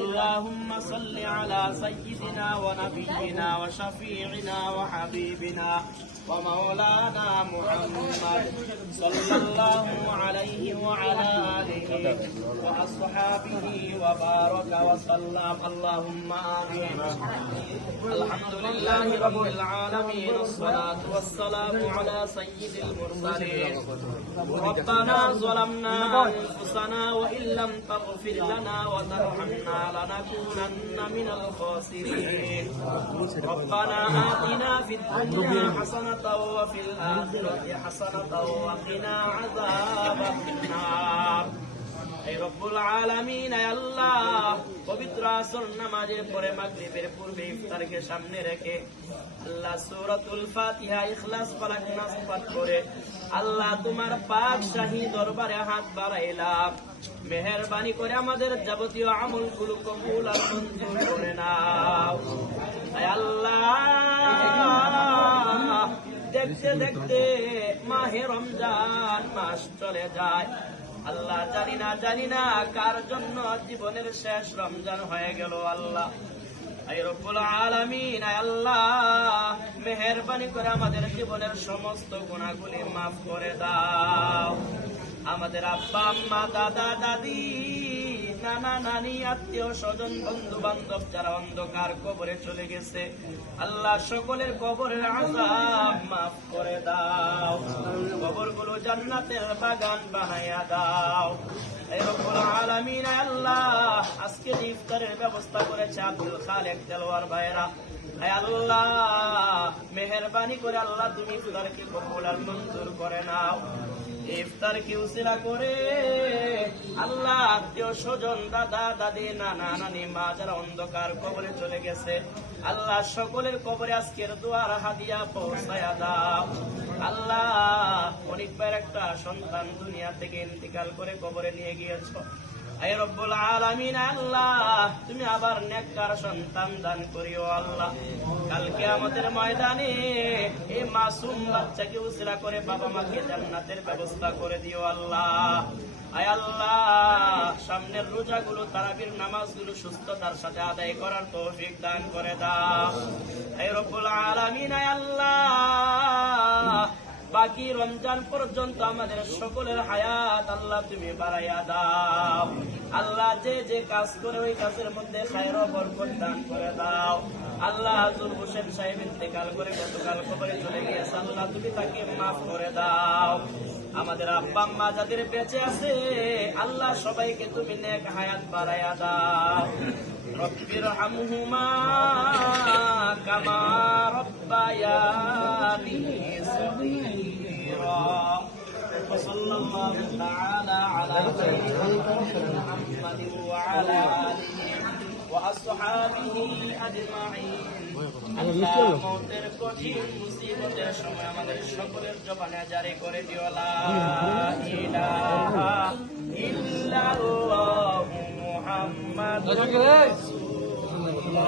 اللهم صل على سيدنا ونبينا وشفيعنا وحبيبنا ومولانا محمد صلى الله عليه وعلى آله وأصحابه وبارك وسلم. اللهم آمين. الحمد لله رب العالمين، الصلاة والسلام على سيد المرسلين. ربنا ظلمنا أنفسنا وإن لم تغفر لنا وترحمنا لنكونن من الخاسرين. ربنا آتنا في الدنيا حسنة وفي الآخرة حسنة وقنا عذاب النار। এই রব্বুল আলামিন আল্লাহ পবিত্র আসর নামাজের পরে মাগরিবের পূর্বে ইফতারকে সামনে রেখে আল্লাহ সূরাতুল ফাতিহা ইখলাস ফালাক নাস পাঠ করে আল্লাহ তোমার পাক শাহী দরবারে হাত বাড়াইলাম। মেহেরবানি করে আমাদের যাবতীয় আমলগুলো কবুল আর মঞ্জুর করে নাও। আল্লাহ দেখতে দেখতে মাহে রমজান মাস চলে যায়। আল্লাহ জানি না কার জন্য জীবনের শেষ রমজান হয়ে গেল। আল্লাহ রব্বুল আলামিন আল্লাহ মেহেরবানি করে আমাদের জীবনের সমস্ত গুনাহগুলি মাফ করে দাও। আমাদের আব্বা আম্মা দাদা দাদি নানা নানি আত্মীয় স্বজন বন্ধু বান্ধব যারা অন্ধকার কবরে চলে গেছে আল্লাহ সকলের কবরের আযাব মাফ করে দাও। কবরগুলো জান্নাতের বাগান বানাইয়া দাও। এই রব্বুল আলামিন আল্লাহ আজকে ইফতারের ব্যবস্থা করেছে আব্দুল খালেক দেলোয়ার ভাইরা, আল্লাহ মেহেরবানি করে আল্লাহ তুমি ইফতারকে কবুল আর মঞ্জুর করে নাও। ইফতার কি উসিলা করে আল্লাহ আত্মীয় স্বজন দাদা দাদি নানা নানি মা যারা অন্ধকার কবরে চলে গেছে আল্লাহ সকলের কবরে আজকের দুয়ার হাদিয়া পৌঁছায়া দাও। আল্লাহ অনেকবার একটা সন্তান দুনিয়া থেকে ইন্তিকাল করে কবরে নিয়ে গিয়েছ। আয় রব্বুল আলামিন আল্লাহ তুমি আবার নেককার সন্তান দান করিও। আল্লাহ কালকে আমাদের ময়দানে এই মাসুম বাচ্চাকে উসিলা করে বাবা মাকে জান্নাতের ব্যবস্থা করে দিও। আল্লাহ আয় আল্লাহ সামনের রোজাগুলো তারাবির নামাজগুলো সুস্থতার সাথে আদায় করার তৌফিক দান করে দাও। আয় রব্বুল আলামিন আল্লাহ বাকি রমজান পর্যন্ত আমাদের সকলের হায়াত আল্লাহ তুমি বাড়াইয়া দাও। আল্লাহ যে যে কাজ করে ওই কাজের মধ্যে খায়র ও বরকত দান করে দাও। আল্লাহ হুজুর হোসেন সাহেব ইন্তেকাল করে গতকাল কবরে চলে গিয়েছে আল্লাহ তুমি তাকে মাফ করে দাও। আমাদের আব্বা আম্মা যাদের বেঁচে আছে আল্লাহ সবাইকে তুমি নেক হায়াত বাড়াইয়া দাও। রব্বির হামহুমা কামা রব্বায়ানি সগীরা। وصلى الله تعالى على سيدنا محمد وعلى آله وأصحابه أجمعين। আল্লাহ মওতের কঠিন মুসিবতের সময় আমাদের সকলের জবানে জারি করে দিও লা ইলাহা ইল্লাল্লাহ মুহাম্মাদুর রাসূলুল্লাহ।